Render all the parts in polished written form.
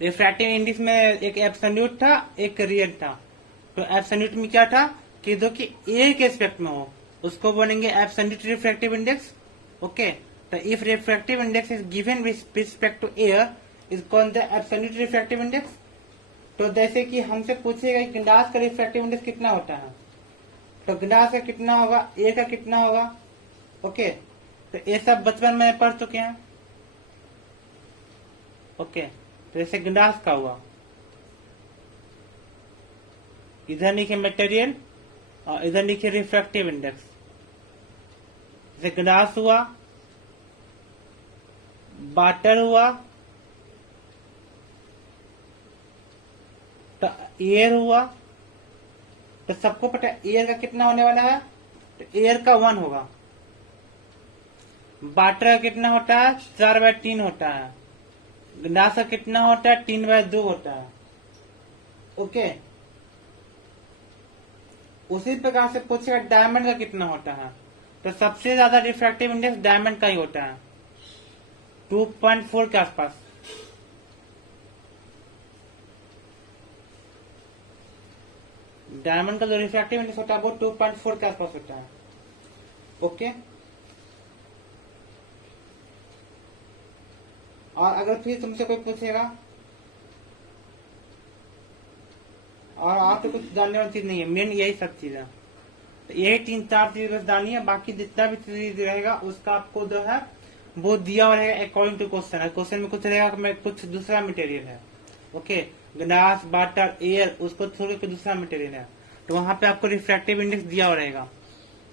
Refractive index में एक absolute था, एक रियल था। तो एब्सोल्यूट में क्या था कि जो कि एयर के एस्पेक्ट में हो उसको बोलेंगे एब्सोल्यूट रिफ्रैक्टिव इंडेक्स। ओके, तो if refractive index is given with respect to air is called the absolute refractive index. तो जैसे कि हमसे पूछेगा गिलास का रिफ्रैक्टिव इंडेक्स कितना होता है, तो गिलास का कितना होगा, एयर का कितना होगा। ओके, तो ये सब बचपन में पढ़ चुके हैं। ओके, तो जैसे गिलास का हुआ, इधर लिखे मटेरियल और इधर लिखे रिफ्रैक्टिव इंडेक्स। जैसे गिलास हुआ, वाटर हुआ, तो एयर हुआ। तो सबको पता है एयर का कितना होने वाला है, तो एयर का 1 होगा। वाटर का कितना होता है, 4/3 होता है। गिलास का कितना होता है, 3/2 होता है। ओके, उसी प्रकार से पूछेगा डायमंड का कितना होता है, तो सबसे ज्यादा रिफ्रैक्टिव इंडेक्स डायमंड का ही होता है, 2.4 के आसपास। डायमंड का जो रिफ्रैक्टिव इंडेक्स होता है वो 2.4 के आसपास होता है। ओके, और अगर फिर तुमसे कोई पूछेगा और आपको कुछ जानने वाली चीज नहीं है, मेन यही सब चीज है, तो यही 3-4 चीज बस जानी है। बाकी जितना भी चीज रहेगा उसका आपको जो है वो दिया हुआ रहेगा अकॉर्डिंग टू क्वेश्चन है। क्वेश्चन में कुछ रहेगा में कुछ दूसरा मटेरियल है। ओके, ग्लास, वाटर, एयर उसको छोड़ के दूसरा मटेरियल है, तो वहां पे आपको रिफ्रैक्टिव इंडेक्स दिया हुआ रहेगा।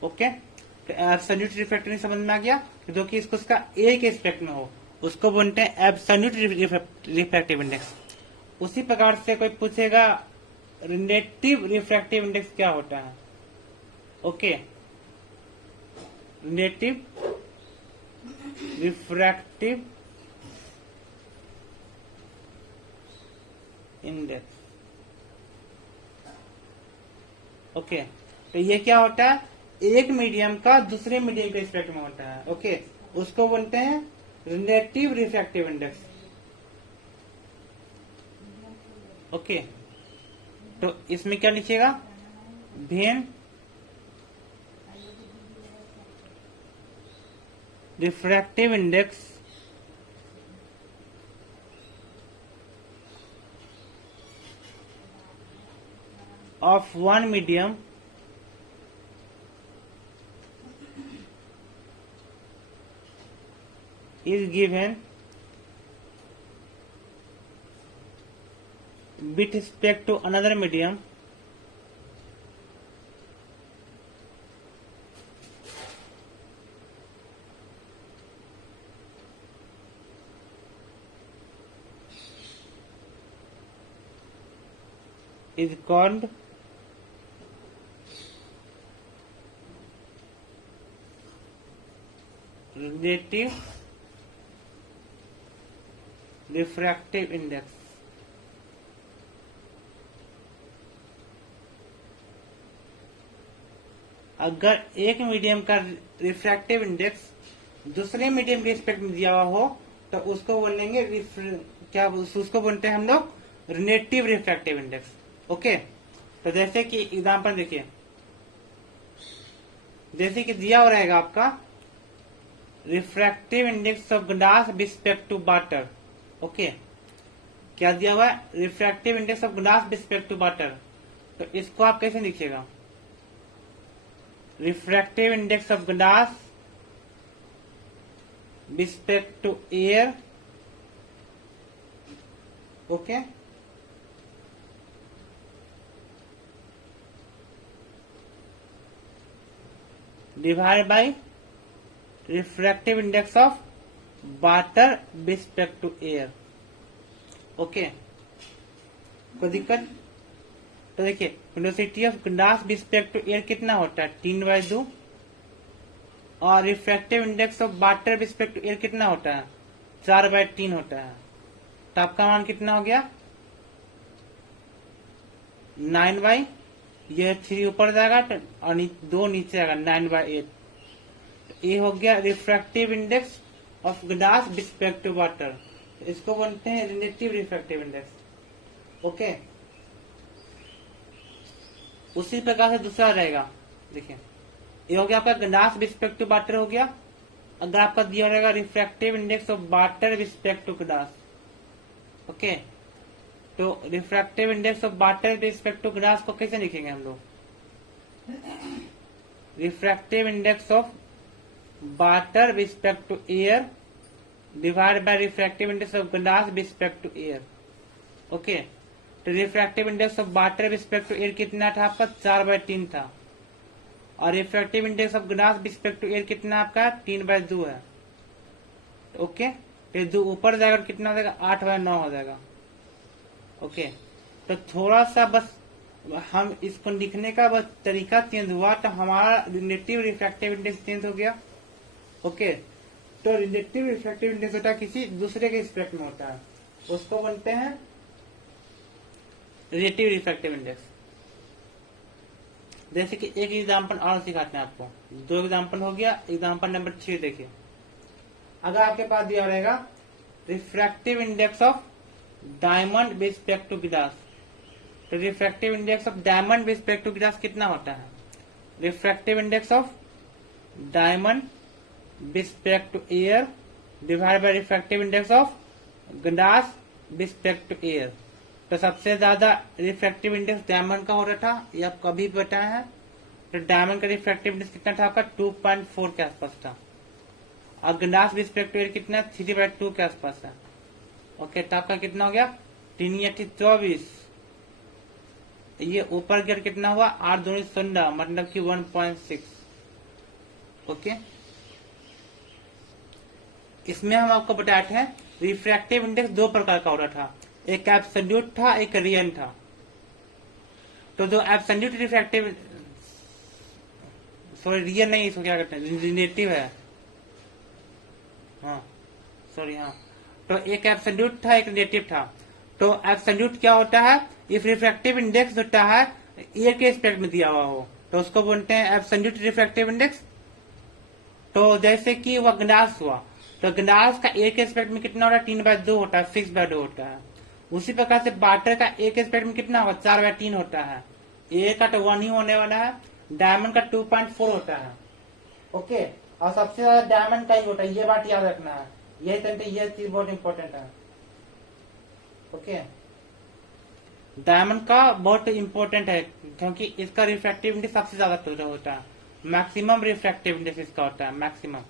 ओके, तो एब्सोल्यूट रिफ्रैक्टिव समझ में आ गया, जो कि इसको उसका ए के एस्पेक्ट में हो उसको बोलते हैं एब्सोल्यूट रिफ्रैक्टिव इंडेक्स। उसी प्रकार से कोई पूछेगा रिलेटिव रिफ्रैक्टिव इंडेक्स क्या होता है। Okay, relative refractive index. Okay, तो ये क्या होता है, एक मीडियम का दूसरे मीडियम के रिस्पेक्ट में होता है। ओके, उसको बोलते हैं रिलेटिव रिफ्रैक्टिव इंडेक्स। ओके, तो इसमें क्या लिखिएगा, when refractive index of one medium is given with respect to another medium is called relative refractive index. अगर एक मीडियम का रिफ्रैक्टिव इंडेक्स दूसरे मीडियम के रिस्पेक्ट में दिया हुआ हो तो उसको बोलेंगे क्या उसको बोलते हैं हम लोग रिलेटिव रिफ्रैक्टिव इंडेक्स। ओके, तो जैसे कि एग्जांपल देखिए, जैसे कि दिया हुआ रहेगा आपका refractive index of glass respect to water. Okay, क्या दिया हुआ है, refractive index of glass respect to water. तो इसको आप कैसे लिखिएगा, refractive index of glass respect to air. Okay, divide by refractive index of water respect to air. Okay, कोई दिक्कत, तो देखिए velocity of glass respect to air कितना होता है, 3/2, और refractive index of water respect to air कितना होता है, 4/3 होता है। तो आपका मान कितना हो गया, 9/, ये 3 ऊपर जाएगा और 2 नीचे आएगा, 9/8। ये हो गया refractive index of glass respect to water. इसको बोलते हैं रिलेटिव रिफ्रैक्टिव इंडेक्स। ओके, उसी प्रकार से दूसरा रहेगा, देखिए ये हो गया आपका ग्लास रिस्पेक्ट टू वाटर हो गया। अगर आपका दिया रहेगा refractive index of water respect to glass. Okay, तो refractive index of water respect to glass को कैसे लिखेंगे हम लोग? Refractive index of water respect to air divide by refractive index of glass respect to air. Okay, तो refractive index of water respect to air कितना था आपका? 4/3 था। और refractive index of glass respect to air कितना आपका? 3/2 है। Okay, तो 2 ऊपर जाएगा और कितना हो जाएगा? 8/9 हो जाएगा। ओके, तो थोड़ा सा बस हम इसको लिखने का बस तरीका चेंज हुआ, तो हमारा रिलेटिव रिफ्रैक्टिव इंडेक्स चेंज हो गया। ओके, तो रिलेटिव रिफ्रैक्टिव इंडेक्स होता है किसी दूसरे के रिस्पेक्ट में होता है, उसको बोलते हैं रिलेटिव रिफ्रैक्टिव इंडेक्स। जैसे कि एक एग्जांपल और सिखाते हैं आपको, 2 एग्जांपल हो गया। एग्जांपल नंबर 6 देखिए, अगर आपके पास दिया रहेगा refractive index of diamond respect to glass, तो refractive index of diamond respect to glass कितना होता है? Refractive index of diamond respect to air divide by refractive index of glass respect to air. तो सबसे ज्यादा रिफ्रैक्टिव इंडेक्स डायमंड का हो रहा था, ये आप कभी बताया है। तो डायमंड का रिफ्रैक्टिव इंडेक्स कितना था आपका? 2.4 के आसपास था। और ग्लास रिस्पेक्ट टू एयर कितना? 3/2 के आसपास है। ओके, तो आपका कितना हो गया? 3/24। ये ऊपर गिर कितना हुआ? 8×2 मतलब कि 1.6। ओके, इसमें हम आपको बताए थे रिफ्रैक्टिव इंडेक्स 2 प्रकार का हो रहा था, एक एब्सोल्यूट था, एक रियल था। तो जो एब्सोल्यूट रिफ्रैक्टिव, सॉरी रियल नहीं, इसको क्या कहते हैं? रिलेटिव है। हाँ सॉरी, हाँ, तो एक एब्सोल्यूट था, एक रिलेटिव था। तो एब्सोल्यूट क्या होता है? इफ रिफ्रैक्टिव इंडेक्स होता है एयर के रिस्पेक्ट में दिया हुआ हो, तो उसको बोलते हैं एब्सोल्यूट रिफ्रैक्टिव इंडेक्स। तो जैसे कि वह ग्लास हुआ, तो ग्लास का एयर के रिस्पेक्ट में कितना होता है? 3/2 होता है, 6/2 होता है। उसी प्रकार से वाटर का एयर के रिस्पेक्ट में कितना होगा? 4/3 होता है। एयर का तो 1 ही होने वाला है। डायमंड का 2.4 होता है। ओके, और सबसे ज्यादा डायमंड का ही होता है, ये बात याद रखना है। ये चीज बहुत इंपॉर्टेंट है। ओके, डायमंड का बहुत इंपॉर्टेंट है क्योंकि इसका रिफ्रैक्टिव इंडेक्स सबसे ज्यादा होता है। मैक्सिमम रिफ्रैक्टिव इंडेक्स इसका होता है, मैक्सिमम।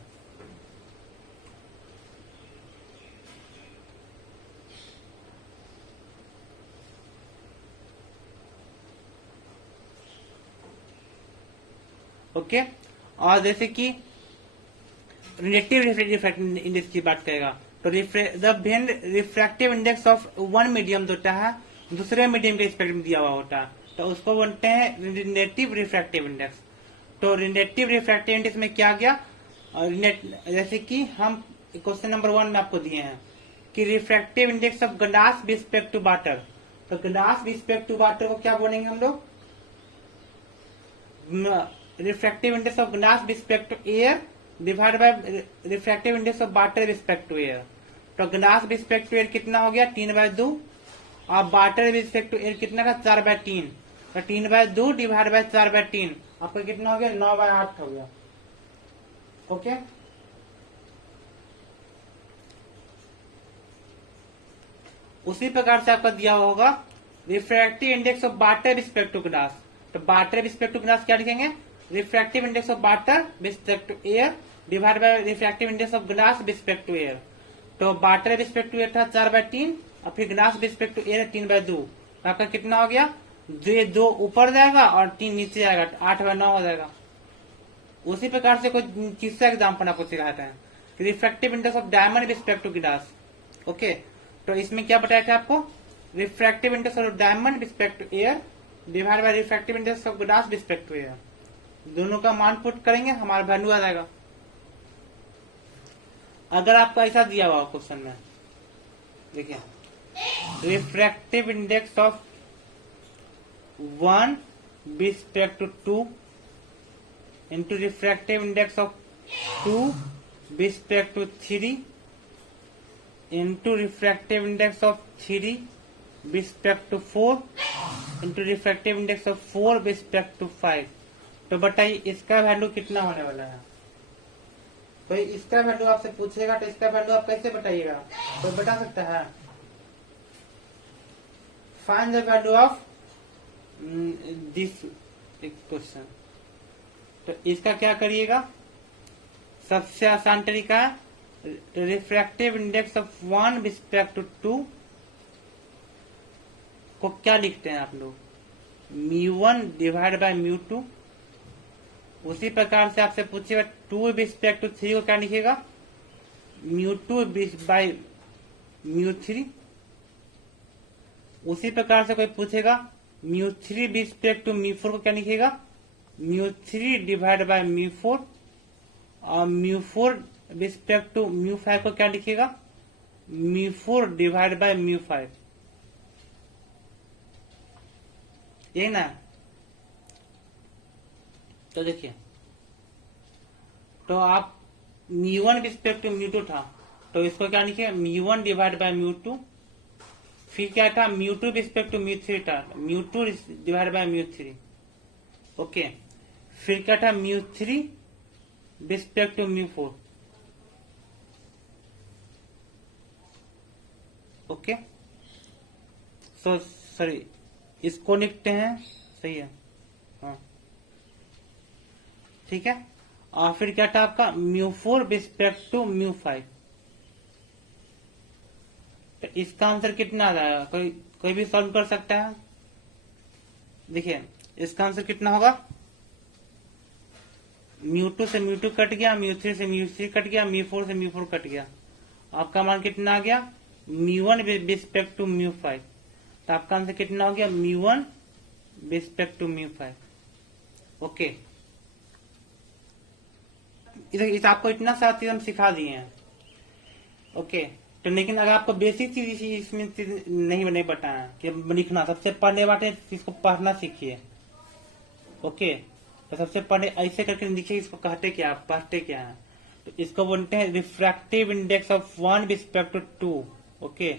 ओके, और जैसे कि रिलेटिव रिफ्रैक्टिव इंडेक्स की बात करेगा, तो refractive index of one medium होता है, दूसरे मीडियम के रिस्पेक्ट में दिया हुआ होता है, तो उसको बोलते हैं रिलेटिव रिफ्रैक्टिव इंडेक्स। तो रिलेटिव रिफ्रैक्टिव इंडेक्स में क्या गया? जैसे कि हम क्वेश्चन नंबर 1 में आपको दिए हैं कि refractive index of glass respect to water, तो ग्लास रिस्पेक्ट टू वाटर को क्या बोलेंगे हम लोग? Refractive index of glass respect to air divide by refractive index of water respect to air. तो ग्लास रिस्पेक्ट टू एयर कितना हो गया? 3/2। और वाटर रिस्पेक्ट टू एयर कितना का? 4/3। तो 3/2 डिवाइड बाय 4/3 आपका कितना हो गया? 9/8 हो गया। ओके, उसी प्रकार से आपका दिया हुआ होगा refractive index of water respect to glass. तो वाटर रिस्पेक्ट टू ग्लास क्या लिखेंगे? Refractive index of water respect to air divide by refractive index of glass respect to air. तो वाटर रिस्पेक्ट टू एयर था 4/3 और फिर glass respect to air 3/2। तो आपका कितना हो गया? 2 ऊपर जाएगा और 3 नीचे जाएगा, 8/9 हो जाएगा। उसी प्रकार से कोई तीसरा एग्जाम्पल आपको सिखाते हैं, refractive index of diamond respect to glass. Okay, तो इसमें क्या बताया था आपको? Refractive index of diamond respect to air divide by refractive index of glass respect to air. दोनों का मान पुट करेंगे, हमारा वैल्यू आ जाएगा। अगर आपको ऐसा दिया हुआ क्वेश्चन में, देखिए refractive index of 1 respect to 2 into refractive index of 2 respect to 3 into refractive index of 3 with respect to 4 into refractive index of 4 with respect to 5। तो बताइए इसका वैल्यू कितना होने वाला है। तो इसका वैल्यू आपसे पूछेगा तो इसका वैल्यू आप कैसे बताइएगा, कोई बता सकता है? Find the value of this question. तो इसका क्या करिएगा, सबसे आसान तरीका है refractive index of 1 with respect to 2 को क्या लिखते हैं आप लोग, μ1 डिवाइड बाय μ2। उसी प्रकार से आपसे पूछेगा 2 विद रिस्पेक्ट टू 3 को क्या लिखेगा, μ2 बाय μ3। उसी प्रकार से कोई पूछेगा μ3 विद रिस्पेक्ट टू μ4 को क्या लिखेगा, μ3 डिवाइड बाय μ4। और μ4 विद रिस्पेक्ट टू μ5 को क्या लिखेगा, μ4 डिवाइड बाय μ5। ये ना, तो देखिए, तो आप μ1 विद रिस्पेक्ट टू μ2 था, तो इसको क्या लिखे, μ1 डिवाइड बाय μ2। फिर क्या था, μ2 विद रिस्पेक्ट टू μ3 था, μ2 डिवाइड बाय μ3। ओके, फिर क्या था, μ3 with respect to μ4। Okay, so sorry, इसको लिखते हैं, सही है, हाँ ठीक है। और फिर क्या था आपका, μ4 विद रिस्पेक्ट टू μ5। तो इसका आंसर कितना आ जाएगा, कोई भी सॉल्व कर सकता है? देखिए इसका आंसर कितना होगा, μ2 से μ2 कट गया, μ3 से μ3 कट गया, μ4 से μ4 कट गया। आपका मान कितना आ गया, μ1 विद रिस्पेक्ट टू μ5। तो आपका आंसर कितना हो गया, μ1 विद रिस्पेक्ट टू μ5। ओके, इस आपको इतना सारा चीज हम सिखा दिए हैं। ओके, तो लेकिन अगर आपको बेसिक चीज इसमें नहीं बताया कि लिखना, सबसे पहले बात है इसको पढ़ना सीखिए। ओके, तो सबसे पहले ऐसे करके लिखिए, इसको कहते क्या, पढ़ते क्या है। तो इसको बोलते हैं refractive index of 1 with respect to 2। Okay,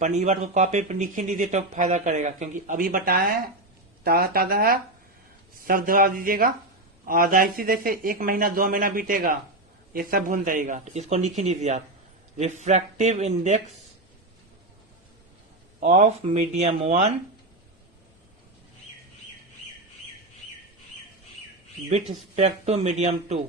पर ये बात को कॉपी पे लिख ही लीजिए तो फायदा करेगा, क्योंकि अभी बताया है, ताजा है, सब जवाब दीजिएगा। और जैसे जैसे 1 महीना 2 महीना बीतेगा ये सब भूल जाएगा। तो इसको लिख ही लीजिए आप, refractive index of medium 1 with respect to medium 2।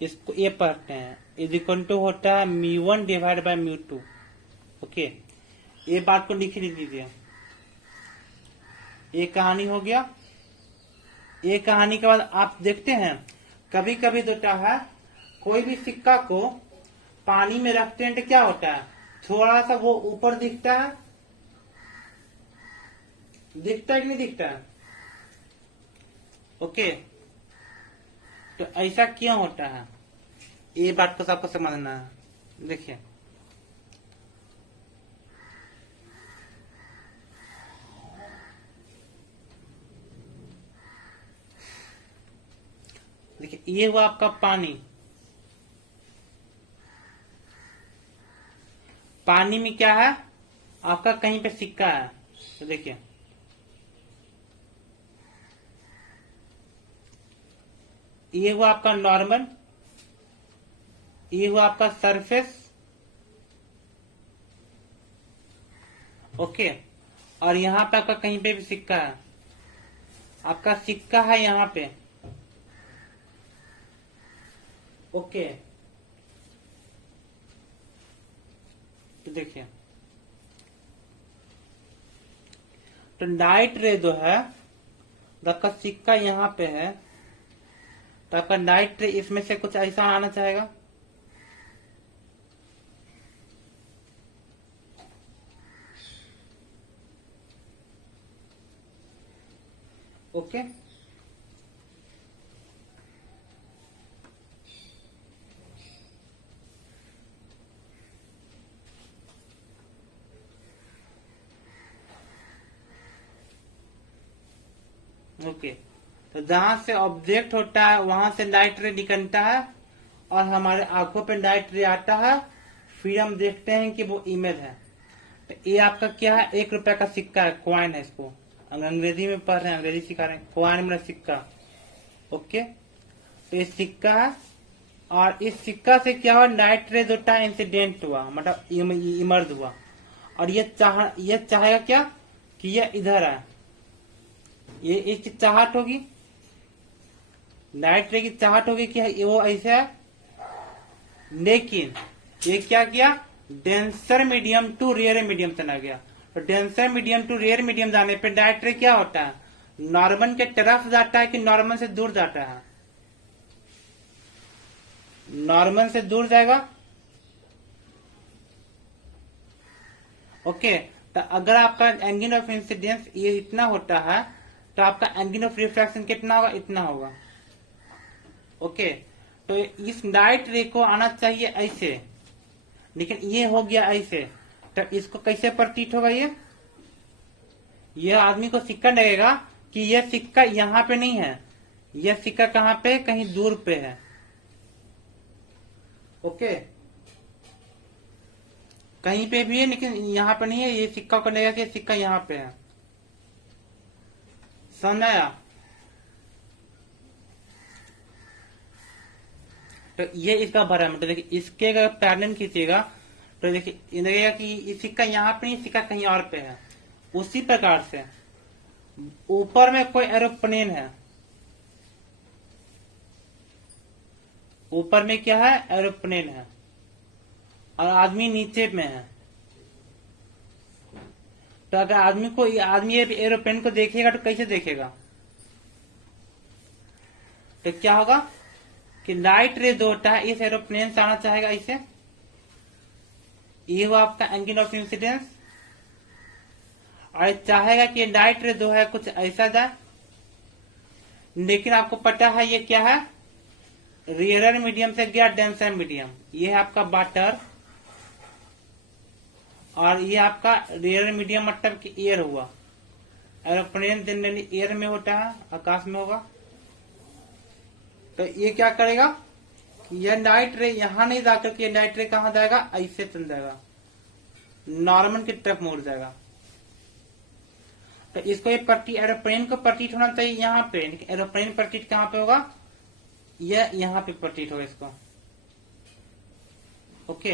इसको ये पढ़ते हैं, इज इक्वल टू होता है μ1 डिवाइड बाय μ2। ओके, ये बात को लिख लीजिए। ये कहानी हो गया। ये कहानी के बाद आप देखते हैं कभी कभी होता है, कोई भी सिक्का को पानी में रखते हैं तो क्या होता है, थोड़ा सा वो ऊपर दिखता है, दिखता है कि नहीं दिखता है? ओके, तो ऐसा क्यों होता है, ये बात को सबको समझना है। देखिए देखिए, ये हुआ आपका पानी। पानी में क्या है आपका, कहीं पे सिक्का है। तो देखिए ये हुआ आपका नॉर्मल, ये हुआ आपका सरफेस। ओके, और यहाँ पे आपका कहीं पे भी सिक्का है, आपका सिक्का है यहाँ पे। ओके, तो देखिए, तो नाइट रे जो है, आपका सिक्का यहाँ पे है, तो आपका नाइट रे इसमें से कुछ ऐसा आना चाहेगा। ओके, तो जहां से ऑब्जेक्ट होता है वहां से लाइट रे निकलता है और हमारे आंखों पे लाइट रे आता है, फिर हम देखते हैं कि वो इमेज है। तो ये आपका क्या है, 1 रुपए का सिक्का है, क्वाइन है। इसको अंग्रेजी में पढ़ रहे हैं, अंग्रेजी सिखा रहे हैं। क्वाइन में सिक्का, ओके। तो ये सिक्का है और इस सिक्का से क्या हुआ, लाइट रे जो था इंसिडेंट हुआ, मतलब इमर्ज हुआ। और ये चाहेगा क्या कि ये इधर है, ये इसकी चाहत होगी, लाइट रे की चाहत होगी कि वो ऐसे है। लेकिन ये क्या किया, denser medium to rare medium चला गया। तो denser medium to rare medium जाने पे लाइट रे क्या होता है, नॉर्मल के तरफ जाता है कि नॉर्मल से दूर जाता है? नॉर्मल से दूर जाएगा, ओके। तो अगर आपका एंगल ऑफ इंसिडेंस ये इतना होता है तो आपका एंगल ऑफ रिफ्रैक्शन कितना होगा, इतना होगा, ओके। तो इस लाइट रे को आना चाहिए ऐसे, लेकिन ये हो गया ऐसे। तो इसको कैसे प्रतीत होगा, ये आदमी को सिक्का लगेगा कि यह सिक्का यहाँ पे नहीं है, यह सिक्का कहाँ पे, कहीं दूर पे है, ओके। कहीं पे भी है लेकिन यहाँ पे नहीं है, ये सिक्का को लगेगा कि सिक्का यहाँ पे है। समझ आया? तो ये इसका भ्रम। तो देखिए इसके अगर पैरेलल खींचेगा तो देखिए लगेगा कि ये सिक्का यहाँ पे नहीं, सिक्का कहीं और पे है। उसी प्रकार से ऊपर में कोई एरोप्लेन है, ऊपर में क्या है, एरोप्लेन है, और आदमी नीचे में है। तो अगर आदमी एरोप्लेन को देखेगा तो कैसे देखेगा, तो क्या होगा कि लाइट रे जो होता है इस एरोप्लेन से आना चाहेगा इसे, ये हुआ आपका एंगल ऑफ इंसिडेंस। और चाहेगा कि लाइट रे जो है कुछ ऐसा जाए, लेकिन आपको पता है ये क्या है, रेयर मीडियम से गया डेंसर मीडियम। ये है आपका वाटर और ये आपका रेयर मीडियम मतलब कि एयर हुआ। एरोप्लेन जनरली एयर में होता है, आकाश में होगा। तो ये क्या करेगा, यह लाइट रे यहां नहीं जाकर के लाइट रे कहां जाएगा, ऐसे चल जाएगा, नॉर्मल की तरफ मुड़ जाएगा। तो इसको ये एरोप्लेन को प्रतीत होना चाहिए यहाँ पे, एरोप्लेन प्रतीत कहां पे होगा, यह यहाँ पे प्रतीत होगा इसको, ओके।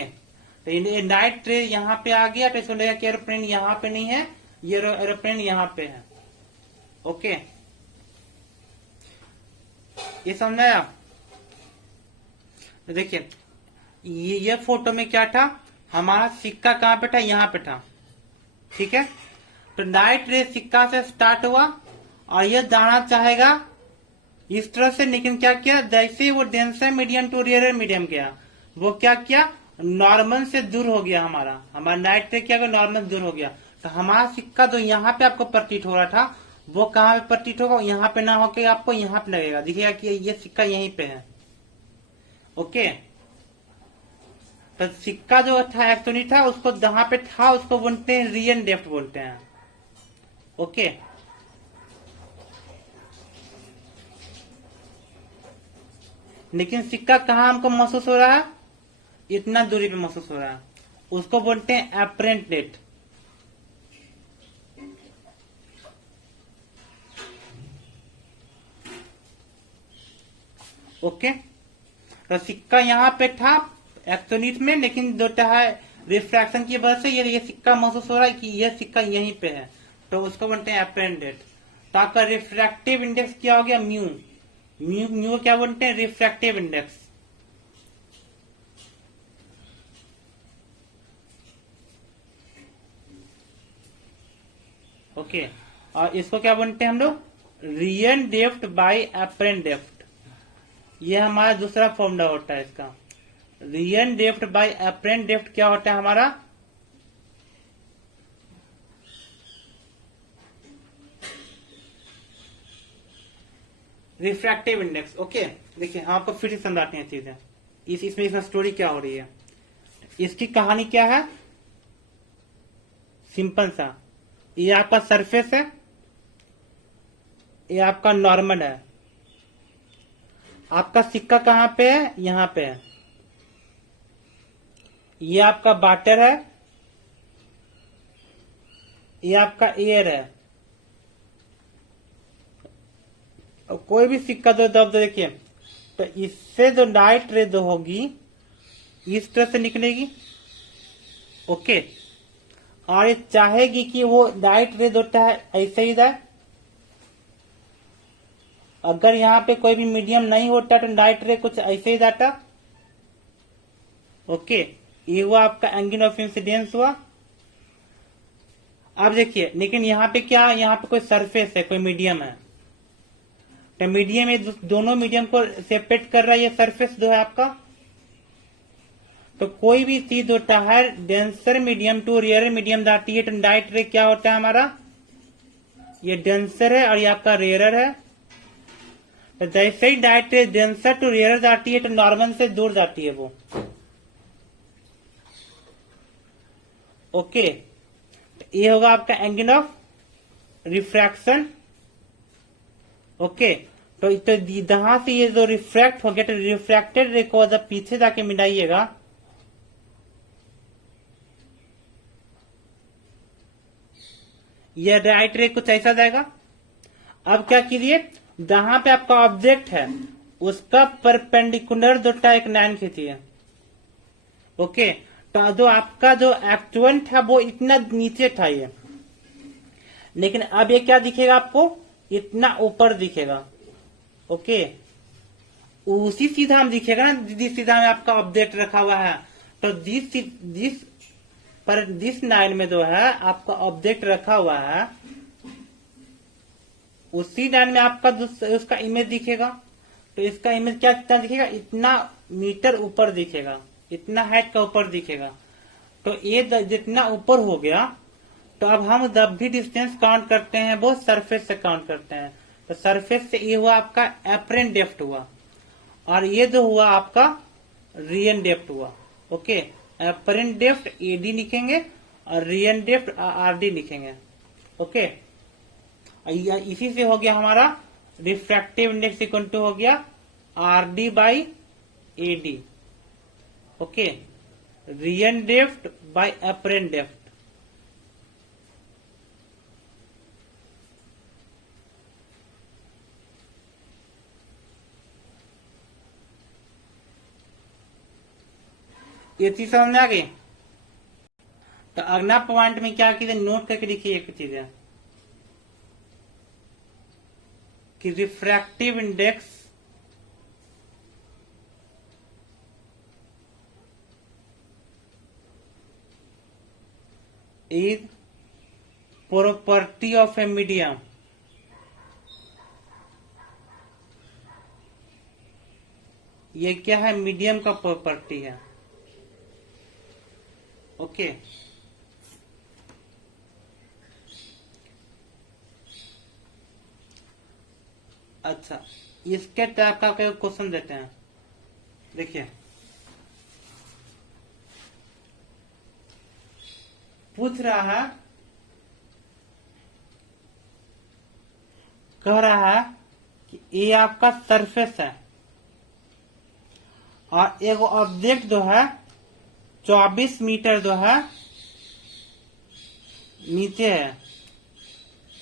तो ये लाइट रे यहाँ पे आ गया तो इसको लगेगा कि एरोप्लेन यहाँ पे नहीं है, ये एरोप्लेन यहाँ पे है, ओके। ये समझ आया? तो देखिए ये फोटो में क्या था, हमारा सिक्का कहां पे था, यहाँ पे था, ठीक है। तो लाइट रे सिक्का से स्टार्ट हुआ और ये जाना चाहेगा इस तरह से, लेकिन क्या किया, जैसे वो denser medium to rare medium गया, वो क्या किया, नॉर्मल से दूर हो गया। हमारा लाइट रे क्या, नॉर्मल दूर हो गया। तो हमारा सिक्का जो यहाँ पे आपको प्रतीत हो रहा था वो कहाँ पे प्रतीत होगा, यहाँ पे ना होके आपको यहाँ पे लगेगा, दिखेगा कि ये सिक्का यहीं पे है, ओके। तो सिक्का जो था एक्चुअली था, उसको जहां पे था उसको बोलते हैं रियल डेप्थ बोलते हैं, ओके। लेकिन सिक्का कहाँ हमको महसूस हो रहा है, इतना दूरी पे महसूस हो रहा है, उसको बोलते हैं एपरेंट डेप्थ, ओके। तो सिक्का यहाँ पे था एक्चुअली में, लेकिन जो है रिफ्रैक्शन की वजह से ये सिक्का महसूस हो रहा है कि यह सिक्का यहीं पे है, तो उसको बोलते हैं एपरेंट डेप्थ। तो आपका रिफ्रैक्टिव इंडेक्स क्या हो गया, म्यू। म्यू क्या बोलते हैं, रिफ्रैक्टिव इंडेक्स, ओके। और इसको क्या बोलते हैं हम लोग, real depth by apparent depth. ये हमारा दूसरा फॉर्मूला होता है इसका। Real depth by apparent depth क्या होता है हमारा, रिफ्रैक्टिव इंडेक्स, ओके। देखिए हम आपको फिर से समझाते हैं चीजें, इसमें स्टोरी क्या हो रही है। इसकी कहानी क्या है, सिंपल सा, ये आपका सरफेस है, ये आपका नॉर्मल है, आपका सिक्का कहाँ पे है? यहाँ पे है। ये आपका वाटर है, ये आपका एयर है। और कोई भी सिक्का दो दब देखिए, तो इससे जो लाइट रे जो होगी इस तरह से निकलेगी। ओके, और ये चाहेगी कि वो लाइट रे होता है ऐसे ही जाए। अगर यहाँ पे कोई भी मीडियम नहीं होता तो लाइट रे कुछ ऐसे ही जाता। ओके, ये हुआ आपका एंगल ऑफ इंसिडेंस हुआ। अब देखिए, लेकिन यहाँ पे क्या, यहाँ पे कोई सरफेस है, कोई मीडियम है, तो मीडियम में दोनों मीडियम को सेपरेट कर रहा है ये सरफेस जो है आपका। तो कोई भी चीज होता है denser medium to rare medium जाती है तो लाइट रे क्या होता है हमारा, ये डेंसर है और ये आपका रेयर है। तो जैसे ही light ray denser to rare जाती है तो नॉर्मल से दूर जाती है वो। ओके, तो ये होगा आपका एंगल ऑफ रिफ्रैक्शन। ओके, तो जहां से ये जो रिफ्रैक्ट हो गया तो रिफ्रैक्टेड रे को जब पीछे जाके मिलाइएगा, ये राइट रे कुछ ऐसा जाएगा। अब क्या कीजिए, जहां पे आपका ऑब्जेक्ट है उसका परपेंडिकुलर जो एक लाइन खींचिए। ओके, तो जो आपका जो एक्चुएंट है वो इतना नीचे था ये, लेकिन अब ये क्या दिखेगा आपको, इतना ऊपर दिखेगा। ओके, उसी सीधा में दिखेगा ना जिस सीधा में आपका ऑब्जेक्ट रखा हुआ है। तो जिस लाइन में जो है आपका ऑब्जेक्ट रखा हुआ है उसी लाइन में आपका उसका इमेज दिखेगा। तो इसका इमेज क्या कितना दिखेगा, इतना मीटर ऊपर दिखेगा, इतना हाइट का ऊपर दिखेगा। तो ये जितना ऊपर हो गया, तो अब हम जब भी डिस्टेंस काउंट करते हैं वो सरफेस से काउंट करते हैं। तो सरफेस से ये हुआ आपका एपरेंट डेप्थ हुआ, और ये जो हुआ आपका रियल डेप्थ हुआ। ओके, एपरेंट डेप्थ एडी लिखेंगे और रियल डेप्थ आरडी लिखेंगे। ओके, इसी से हो गया हमारा रिफ्रैक्टिव इंडेक्स इक्वल टू हो गया RD by AD. Okay, real depth by apparent depth. ये चीज समझ आ गई। तो अगला पॉइंट में क्या कीजिए, नोट करके लिखिए एक चीज है कि refractive index is property of a medium. ये क्या है, मीडियम का प्रॉपर्टी है। ओके, अच्छा, इसके टाइप का कोई क्वेश्चन देते हैं। देखिए, पूछ रहा है, कह रहा है कि ये आपका सरफेस है और एक ऑब्जेक्ट जो है 24 मीटर जो है नीचे है।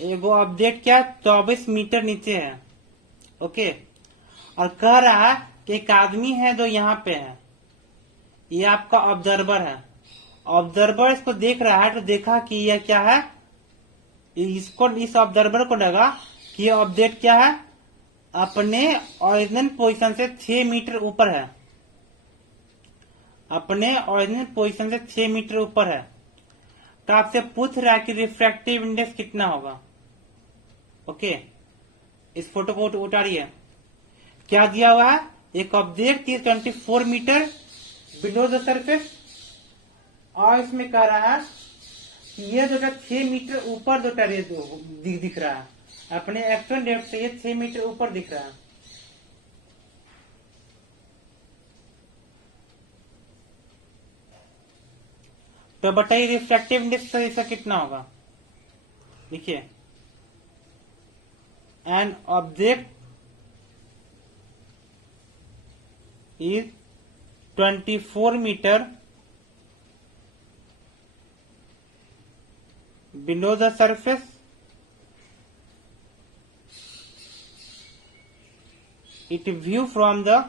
एक ऑब्जेक्ट क्या 24 मीटर नीचे है। ओके, और कह रहा है कि एक आदमी है जो यहाँ पे है, ये आपका ऑब्जर्वर है। ऑब्जर्वर इसको देख रहा है तो देखा कि यह क्या है, इस ऑब्जर्वर को लगा कि ये ऑब्जेक्ट क्या है, अपने ओरिजिनल पोजीशन से 6 मीटर ऊपर है, अपने ओरिजिनल पोजीशन से 6 मीटर ऊपर है। तो आपसे पूछ रहा है कि रिफ्रैक्टिव इंडेक्स कितना होगा। ओके, इस फोटो को उतारिए। क्या दिया हुआ है, एक object is 24 metre below the surface, और इसमें कह रहा है कि ये जो 6 मीटर ऊपर जो दिख रहा है, अपने एक्चुअल डेप्थ से ये 6 मीटर ऊपर दिख रहा है। तो बताइए रिफ्रैक्टिव इंडेक्स इसका कितना होगा। देखिए, an object is 24 meter below the surface. It view from the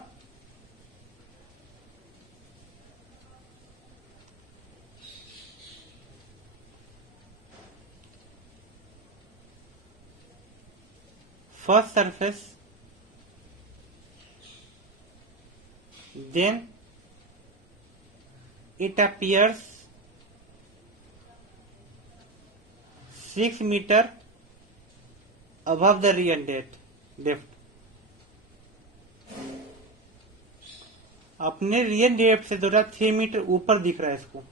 first surface, then it appears 6 meter above the real depth. अपने रियल डेप्थ से थोड़ा 6 मीटर ऊपर दिख रहा है इसको।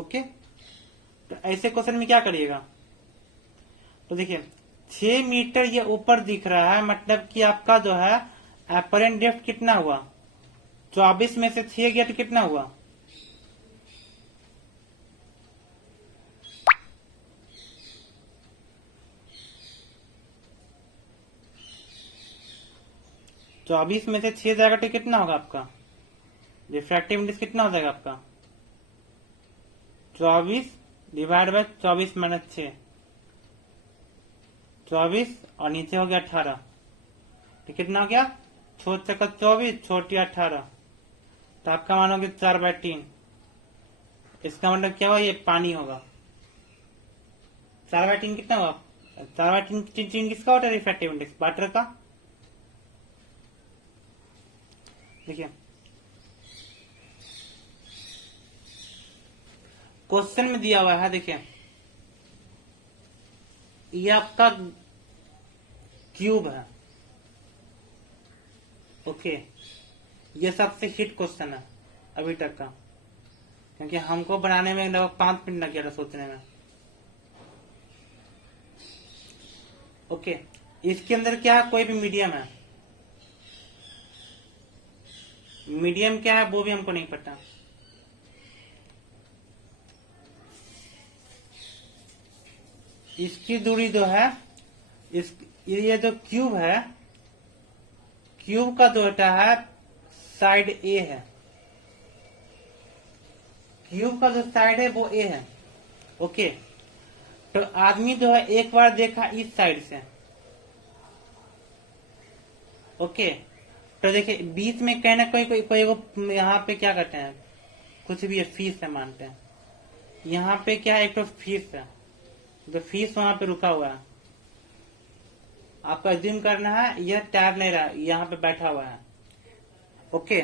ओके, तो ऐसे क्वेश्चन में क्या करिएगा, तो देखिए 6 मीटर ये ऊपर दिख रहा है, मतलब कि आपका जो है अपरेंट डेप्थ कितना हुआ, 24 में से 6 गया तो कितना हुआ, 24 में से 6 जाएगा तो कितना होगा आपका रिफ्रैक्टिव इंडेक्स, कितना हो जाएगा आपका 24 डिवाइड बाय 24 माइनस 6, 24 और नीचे हो गया 18, तो कितना हो गया, 6 चक्कर 24 छोटी 18, तो आपका मान होगा 4/3। इसका मतलब क्या हुआ, ये पानी होगा। 4/3 कितना हुआ, 4/3 किसका होता है रिफ्रैक्टिव इंडेक्स, वाटर का। देखिए क्वेश्चन में दिया हुआ है, देखिए ये आपका क्यूब है। ओके, ये सबसे हिट क्वेश्चन है अभी तक का, क्योंकि हमको बनाने में लगभग 5 मिनट लग गया था सोचने में। ओके, इसके अंदर क्या है, कोई भी मीडियम है, मीडियम क्या है वो भी हमको नहीं पता। इसकी दूरी जो है, ये जो क्यूब है, क्यूब का जो होता है साइड ए है, क्यूब का जो साइड है वो ए है। ओके, तो आदमी जो है एक बार देखा इस साइड से। ओके, तो देखिए बीच में कहना कोई यहाँ पे क्या करते हैं, कुछ भी फीस है मानते हैं, यहाँ पे क्या है, एक तो फीस है, तो फीस वहां पे रुका हुआ है। आपको अज्यूम करना है यह तैर नहीं रहा, यहाँ पे बैठा हुआ है। ओके,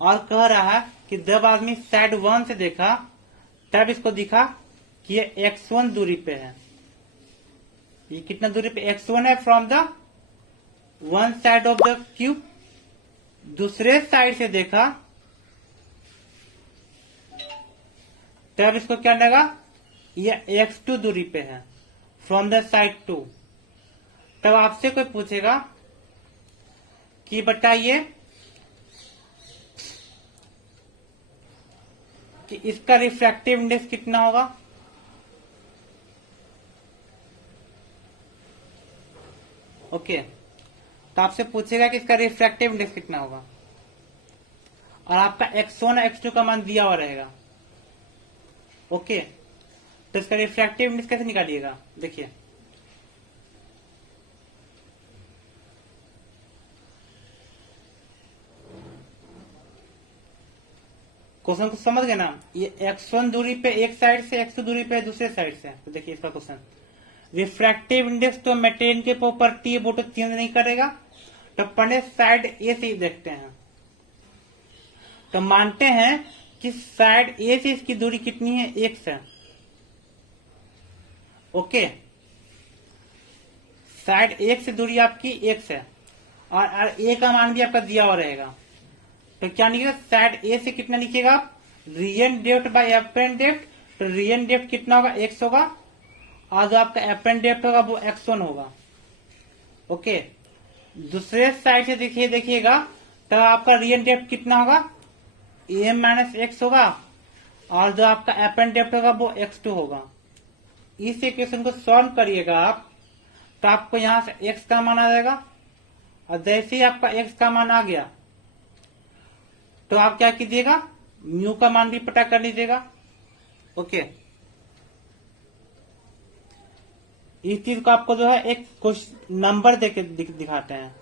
और कह रहा है कि जब आदमी साइड 1 से देखा तब इसको दिखा कि ये x1 दूरी पे है। ये कितना दूरी पे, x1 है from the one side of the cube. दूसरे साइड से देखा तब इसको क्या लगा, ये x2 दूरी पे है फ्रॉम द साइड 2। तब आपसे कोई पूछेगा कि बताइए कि इसका रिफ्रैक्टिव इंडेक्स कितना होगा। ओके, तो आपसे पूछेगा कि इसका रिफ्रैक्टिव इंडेक्स कितना होगा, और आपका x1 x2 का मान दिया हुआ रहेगा। ओके, तो इसका रिफ्रैक्टिव इंडेक्स कैसे निकालिएगा, देखिए क्वेश्चन को समझ गए ना। ये x1 दूरी पे एक साइड से, x2 दूरी पे दूसरे साइड से। तो देखिए इसका क्वेश्चन, रिफ्रैक्टिव इंडेक्स तो मटेरियल के प्रॉपर्टी है, वो तो चेंज नहीं करेगा, तो पहले साइड ए से ही देखते हैं। तो मानते हैं कि साइड ए से इसकी दूरी कितनी है, x है। ओके, साइड एक से दूरी आपकी x है, और ए का मान भी आपका दिया हुआ रहेगा। तो क्या लिखेगा, साइड ए से कितना लिखिएगा आप, real depth by apparent depth. तो रियल डेप्थ कितना होगा, x होगा, और जो आपका अपरेंट डेप्थ होगा वो x1 होगा। ओके, दूसरे साइड से देखिएगा तो आपका रियल डेप्थ कितना होगा, am माइनस x होगा, और जो आपका अपरेंट डेप्थ होगा वो x2 होगा। इस इक्वेशन को सॉल्व करिएगा आप, तो आपको यहां से x का मान आ जाएगा, और जैसे ही आपका x का मान आ गया तो आप क्या कीजिएगा, म्यू का मान भी पता कर लीजिएगा। ओके, इस चीज को आपको जो है एक नंबर देके दिखाते हैं।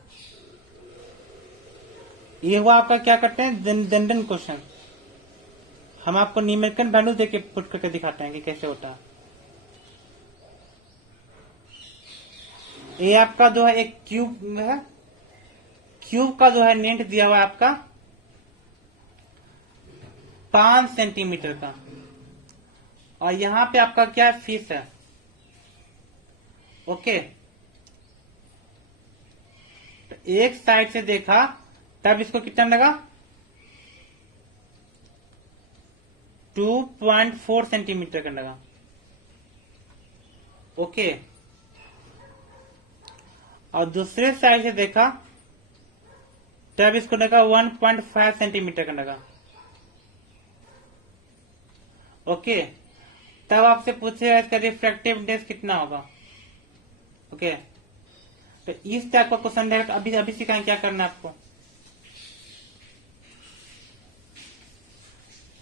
ये हुआ आपका क्या करते हैं, जनरल क्वेश्चन। हम आपको न्यूमेरिकल वैल्यू देके पुट करके दिखाते हैं कि कैसे होता है। ये आपका जो है एक क्यूब है, क्यूब का जो है लेंथ दिया हुआ है आपका 5 सेंटीमीटर का, और यहां पे आपका क्या है, फिश है। ओके, तो एक साइड से देखा तब इसको कितना लगा, 2.4 सेंटीमीटर का लगा। ओके, और दूसरे साइड से देखा तब इसको लगा 1.5 सेंटीमीटर का लगा। ओके, तब आपसे पूछेगा इसका रिफ्रैक्टिव इंडेक्स कितना होगा। ओके, तो इस टाइप का क्वेश्चन रहेगा। अभी सिखाएं क्या करना है आपको।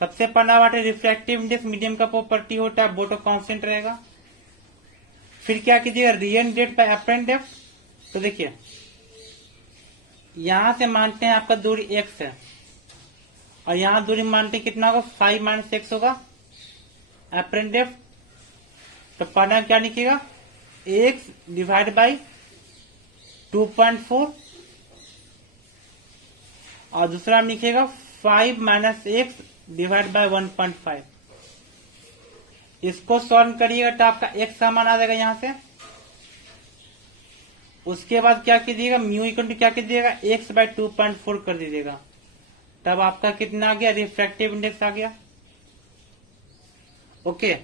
सबसे पहला बात है रिफ्रैक्टिव इंडेक्स, मीडियम का प्रॉपर्टी होता है, बोटो कांस्टेंट रहेगा। फिर क्या कीजिएगा, real depth by apparent depth. तो देखिए यहां से मानते हैं आपका दूरी x है, और यहां दूरी मानते हैं कितना होगा, 5 - x होगा अपरेंट डेप्थ। तो पहला क्या लिखिएगा, x डिवाइड बाई 2.4, और दूसरा लिखिएगा 5 - x डिवाइड बाय 1.5। इसको सॉल्व करिएगा तो आपका x का मान आ जाएगा यहां से। उसके बाद क्या कीजिएगा, म्यू इक्वल टू क्या कीजिएगा, x बाय 2.4 कर दीजिएगा, तब आपका कितना आ गया, रिफ्रैक्टिव इंडेक्स आ गया। ओके।